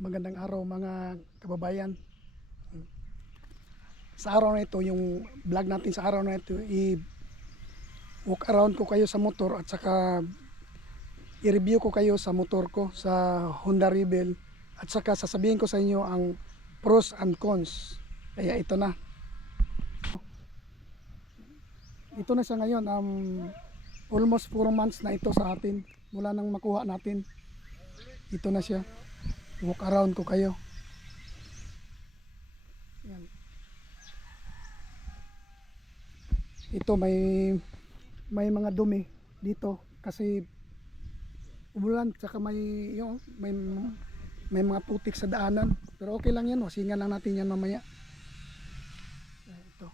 Magandang araw mga kababayan. Sa araw na ito, yung vlog natin sa araw na ito, i-walk around ko kayo sa motor at saka i-review ko kayo sa motor ko sa Honda Rebel at saka sasabihin ko sa inyo ang pros and cons. Kaya ito na. Ito na siya ngayon. Almost 4 months na ito sa atin. Mula nang makuha natin. Ito na siya. Walk around ko kayo. Yan. Ito may mga dumi dito kasi umulan, tsaka may mga putik sa daanan, pero okay lang yan, wasingan lang natin yan mamaya. Ito.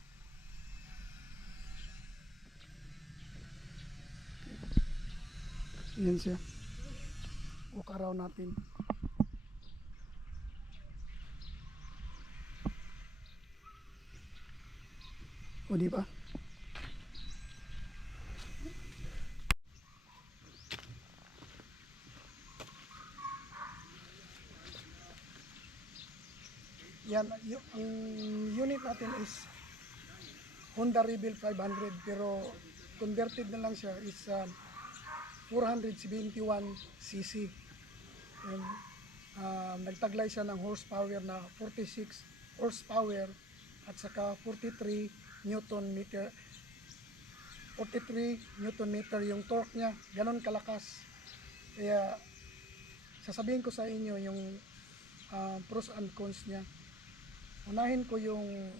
Yan siya. Walk around natin. O di ba? Yan, ang unit natin is Honda Rebel 500, pero converted na lang siya is 471cc. And nagtaglay siya ng horsepower na 46 horsepower at saka 43 Newton meter yung torque niya. Ganon kalakas. Kaya sasabihin ko sa inyo yung pros and cons niya. Unahin ko yung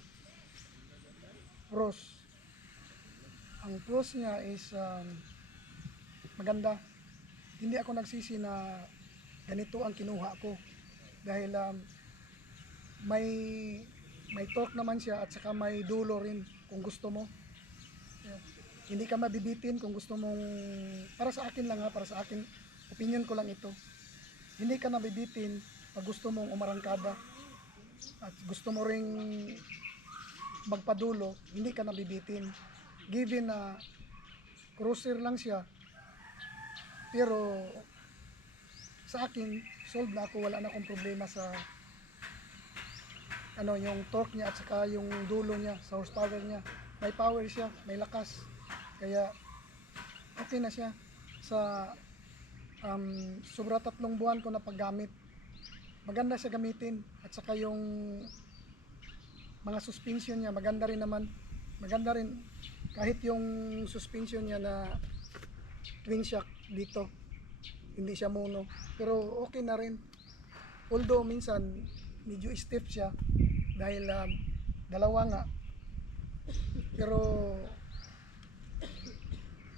pros. Ang pros niya is maganda. Hindi ako nagsisi na ganito ang kinuha ko dahil may torque naman siya at saka may dulo rin kung gusto mo. Yeah. Hindi ka mabibitin kung gusto mong, para sa akin lang para sa akin, opinion ko lang ito. Hindi ka nabibitin pag gusto mong umarangkada at gusto mo ring magpadulo, hindi ka nabibitin. Given na cruiser lang siya, pero sa akin, solve na ako, wala na akong problema sa yung torque niya at saka yung dulo niya, sa horsepower niya. May power siya, may lakas. Kaya okay na siya. Sa sobra 3 buwan ko na paggamit, maganda siya gamitin. At saka yung mga suspension niya, maganda rin naman. Maganda rin kahit yung suspension niya na twin shock dito, hindi siya mono, pero okay na rin. Although minsan medyo stiff siya dahil dalawa nga, pero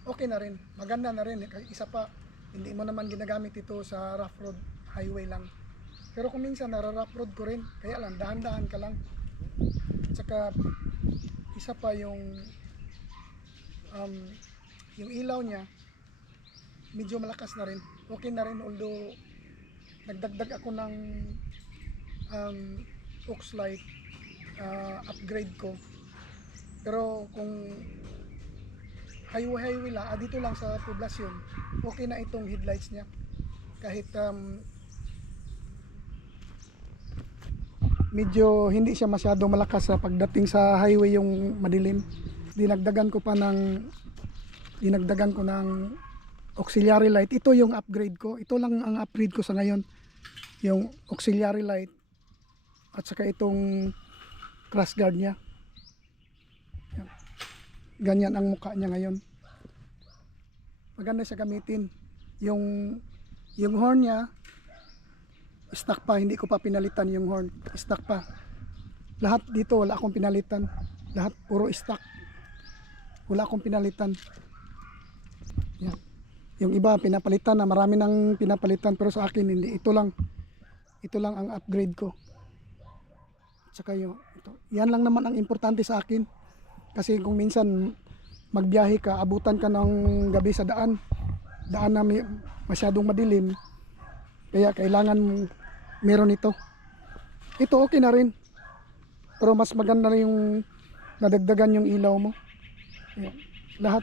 okay na rin, maganda na rin. Isa pa, hindi mo naman ginagamit ito sa rough road, highway lang. Pero kung minsan nara-rough road ko rin, kaya lang dahan-dahan ka lang. At saka isa pa yung ilaw niya medyo malakas na rin, okay na rin. Although nagdagdag ako ng Oxlight upgrade ko, pero kung highway lang, dito lang sa poblasyon, okay na itong headlights niya. Kahit medyo hindi siya masyado malakas sa pagdating sa highway yung madilim. Dinagdagan ko ng auxiliary light. Ito yung upgrade ko. Ito lang ang upgrade ko sa ngayon. Yung auxiliary light at saka itong crash guard niya. Ganyan ang mukha niya ngayon. Maganda siya gamitin. Yung horn niya stock pa, hindi ko pa pinalitan yung horn. Stock pa. Lahat dito wala akong pinalitan. Lahat puro stock. Wala akong pinalitan. Yan. Yung iba pinapalitan na, marami nang pinapalitan, pero sa akin hindi. Ito lang ang upgrade ko. At saka ito. Yan lang naman ang importante sa akin. Kasi kung minsan magbiyahe ka, abutan ka ng gabi sa daan na masyadong madilim, kaya kailangan meron ito. Ito okay na rin, pero mas maganda na yung nadagdagan yung ilaw mo. Yan. Lahat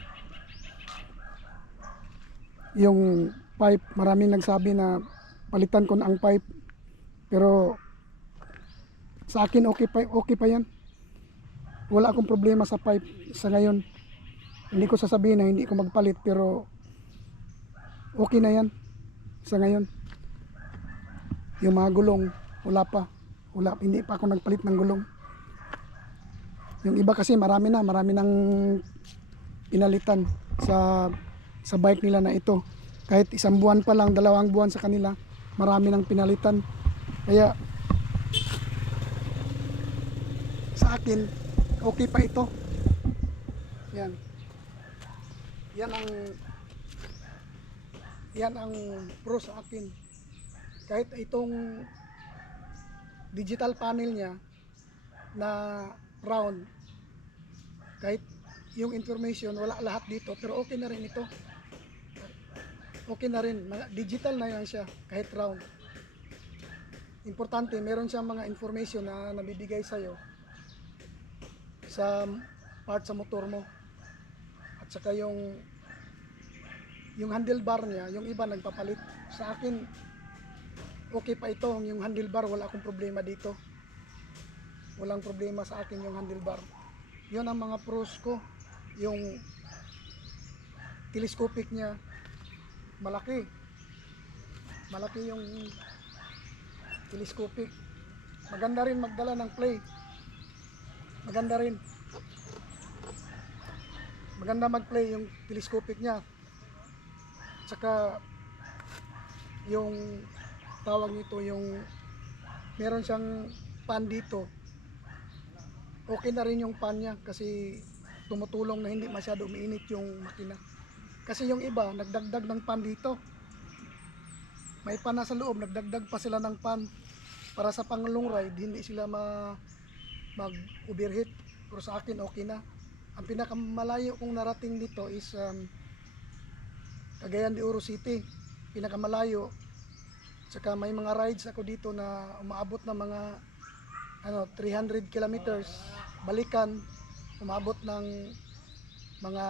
yung pipe, maraming nagsabi na palitan ko na ang pipe. Pero sa akin okay pa yan. Wala akong problema sa pipe sa ngayon. Hindi ko sasabihin na hindi ko magpalit, pero okay na yan sa ngayon. Yung mga gulong, hindi pa ako nagpalit ng gulong. Yung iba kasi marami nang pinalitan sa bike nila na ito. Kahit 1 buwan pa lang, 2 buwan sa kanila, marami nang pinalitan. Kaya sa akin okay pa ito. Yan. Yan ang pro sa akin. Kahit itong digital panel niya na round, kahit yung information wala lahat dito, pero okay na rin ito. Okay na rin, digital na yan siya kahit round. Importante, meron siyang mga information na nabibigay sa'yo sa part sa motor mo. At saka yung handlebar niya, yung iba nagpapalit. Sa akin okay pa ito, yung handlebar wala akong problema dito. Walang problema sa akin yung handlebar. Yun ang mga pros ko. Yung telescopic niya, malaki yung telescopic. Maganda rin magdala ng play. Maganda mag-play yung telescopic niya. Tsaka yung tawag nito, yung meron siyang pan dito. Okay na rin yung pan niya kasi tumutulong na hindi masyado umiinit yung makina. Kasi yung iba nagdagdag ng pan dito. May pan na sa loob, nagdagdag pa sila ng pan para sa pang long ride, hindi sila mag-overheat. Pero sa akin okay na. Ang pinakamalayo kong narating dito is Cagayan de Oro City. Pinakamalayo. Saka may mga rides ako dito na umaabot na mga 300 kilometers. Balikan, umabot ng mga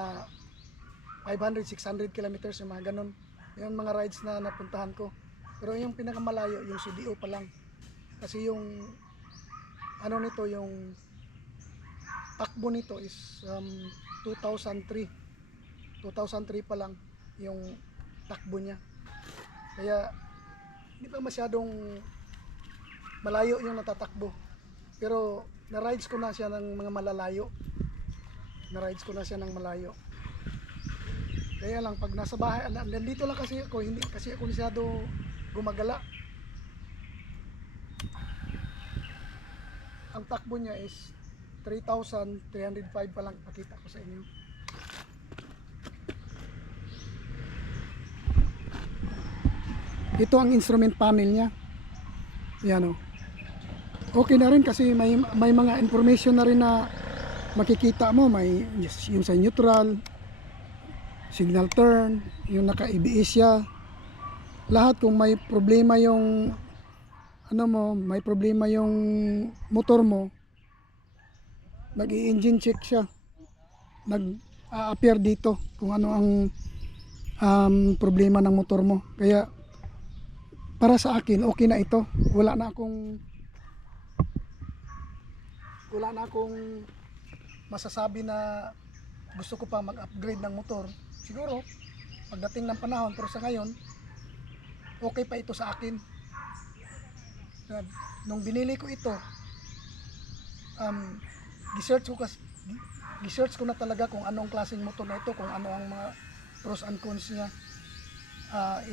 500-600 kilometers, yung mga ganun. Yung mga rides na napuntahan ko. Pero yung pinakamalayo, yung CDO pa lang. Kasi yung nito, yung takbo nito is 2003 pa lang yung takbo niya. Kaya hindi pa masyadong malayo yung natatakbo. Pero na-rides ko na siya ng mga malalayo. Kaya lang pag nasa bahay, nandito lang kasi ako, hindi kasi ako masyado gumagala. Ang takbo niya is 3,305 pa lang, pakita ko sa inyo. Ito ang instrument panel niya. Yan o. Okay na rin kasi may mga information na rin na makikita mo. May yung sa neutral, signal turn, yung naka-ABS siya. Lahat kung may problema yung may problema yung motor mo, nag-i-engine check siya. Nag-appear dito kung ano ang problema ng motor mo. Kaya para sa akin okay na ito. Wala na akong masasabi na gusto ko pa mag-upgrade ng motor. Siguro pagdating ng panahon, pero sa ngayon okay pa ito sa akin. Nung binili ko ito, research ko na talaga kung anong klaseng motor na ito, kung ano ang mga pros and cons niya,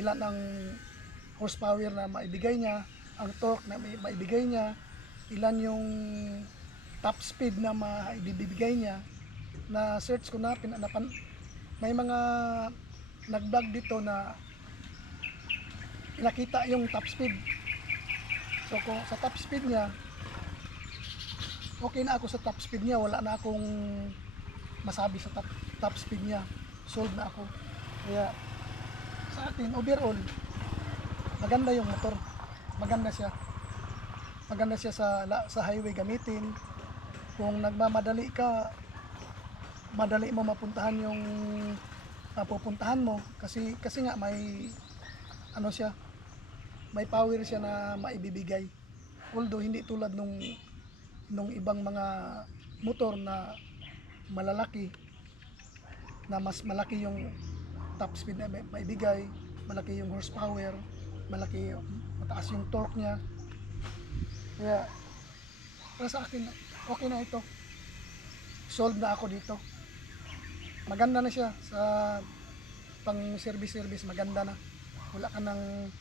ilan ang horsepower na maibigay niya, ang torque na maibigay niya, ilan yung top speed na maibibigay niya. Na search ko na, may mga nag-vlog dito na pinakita yung top speed. So kung sa top speed niya, okay na ako sa top speed niya, wala na akong masabi sa top speed niya, sold na ako. Kaya sa akin overall maganda yung motor, maganda siya sa highway gamitin. Kung nagmamadali ka, madali mo mapuntahan yung pupuntahan mo, kasi nga may siya, may power siya na maibibigay. Although hindi tulad nung ibang mga motor na malalaki, na mas malaki yung top speed na maibigay, malaki yung horsepower, mataas yung torque niya. Kaya para sa akin, okay na ito. Solve na ako dito. Maganda na siya sa pang service, maganda na. Wala ka nang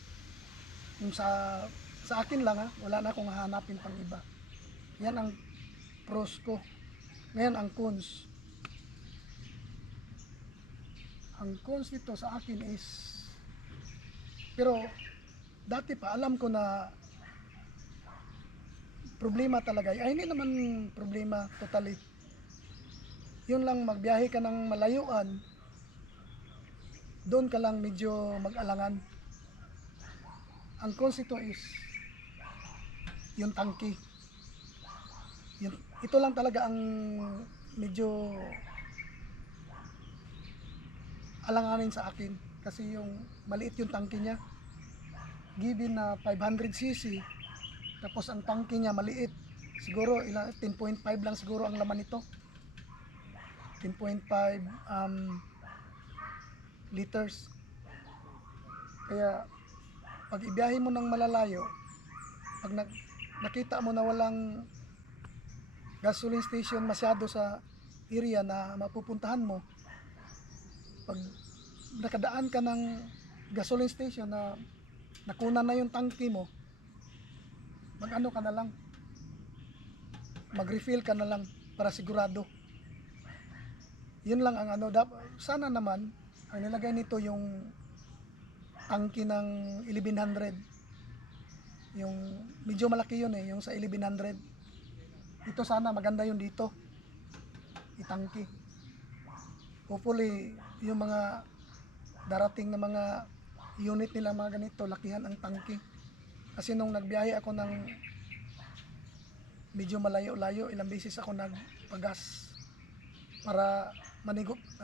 yung sa akin lang wala na akong hahanapin pang iba. Yan ang pros ko. Ngayon ang cons. Ang cons nito sa akin is, pero dati pa alam ko na problema talaga. Ay hindi naman problema totally. Yun lang, magbiyahe ka ng malayuan, doon ka lang medyo mag-alangan. Ang cons ito is yung tangke. Ito lang talaga ang medyo alanganin sa akin, kasi yung maliit yung tangke niya. Given na 500cc, tapos ang tangke niya maliit, siguro 10.5 lang siguro ang laman nito. 10.5 liters. Kaya pag ibiyahe mo ng malalayo, pag nakita mo na walang gasoline station masyado sa area na mapupuntahan mo, pag nakadaan ka ng gasoline station na nakuna na yung tangke mo, mag-ano ka na lang, mag-refill ka na lang para sigurado. Yun lang ang ano. Sana naman ang nilagay nito yung tangke ng 1100, yung medyo malaki yun yung sa 1100. Ito sana maganda yun dito, itangke. Hopefully yung mga darating na mga unit nila mga ganito, lakihan ang tangke. Kasi nung nagbiyahe ako ng medyo malayo-layo, ilang beses ako nagpagas para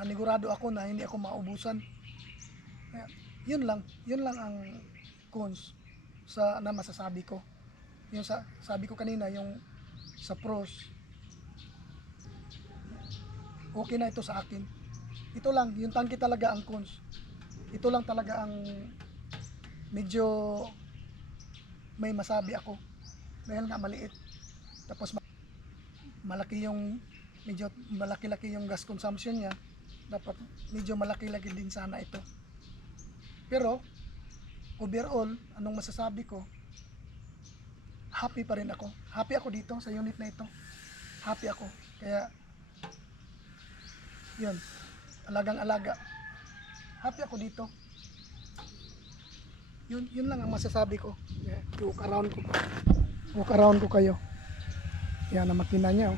manigurado ako na hindi ako maubusan. Kaya, yun lang ang cons na masasabi ko. Yung sabi ko kanina, yung sa pros, okay na ito sa akin. Ito lang, yung tangke talaga ang cons. Ito lang talaga ang medyo may masabi ako, dahil nga maliit, tapos medyo malaki-laki yung gas consumption niya. Dapat medyo malaki-laki din sana ito. Pero overall, anong masasabi ko, happy pa rin ako. Happy ako dito sa unit na ito. Happy ako. Kaya yun, alagang-alaga. Happy ako dito. Yun lang ang masasabi ko. Yeah, walk around ko kayo. Yan ang makina niya.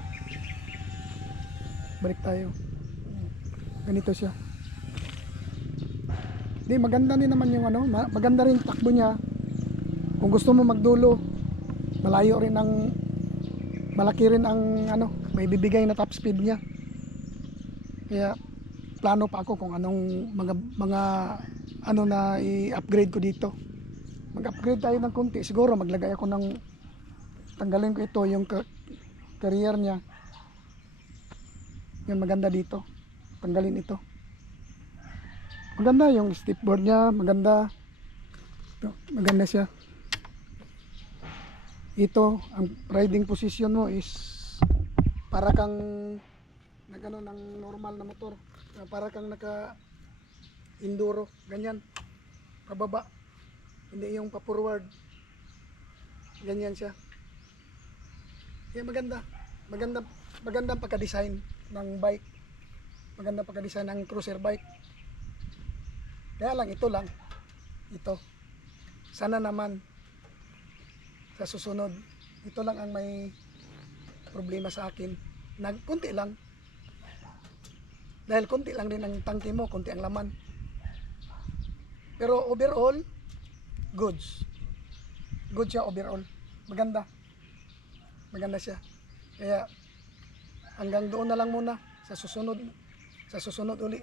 Balik tayo. Ganito siya. Maganda din naman yung maganda rin takbo niya. Kung gusto mo magdulo, malayo rin malaki rin ang may bibigay na top speed niya. Kaya plano pa ako kung anong mga na i-upgrade ko dito. Mag-upgrade tayo ng konti. Siguro maglagay ako tanggalin ko ito, yung career niya. Yan, maganda dito. Tanggalin ito. Maganda yung stepboard niya, maganda. Ito, maganda siya. Ito, ang riding position mo is para kang ng normal na motor. Para kang naka-enduro, ganyan. Pababa. Hindi yung pa-forward. Ganyan siya. Kaya maganda. Maganda pagka-design ng bike. Maganda pagka-design ng cruiser bike. Kaya lang, ito. Sana naman sa susunod, ito lang ang may problema sa akin. Kunti lang. Dahil kunti lang din ang tangke mo, kunti ang laman. Pero overall, goods. Good siya overall. Maganda. Maganda siya. Kaya hanggang doon na lang muna. Sa susunod uli.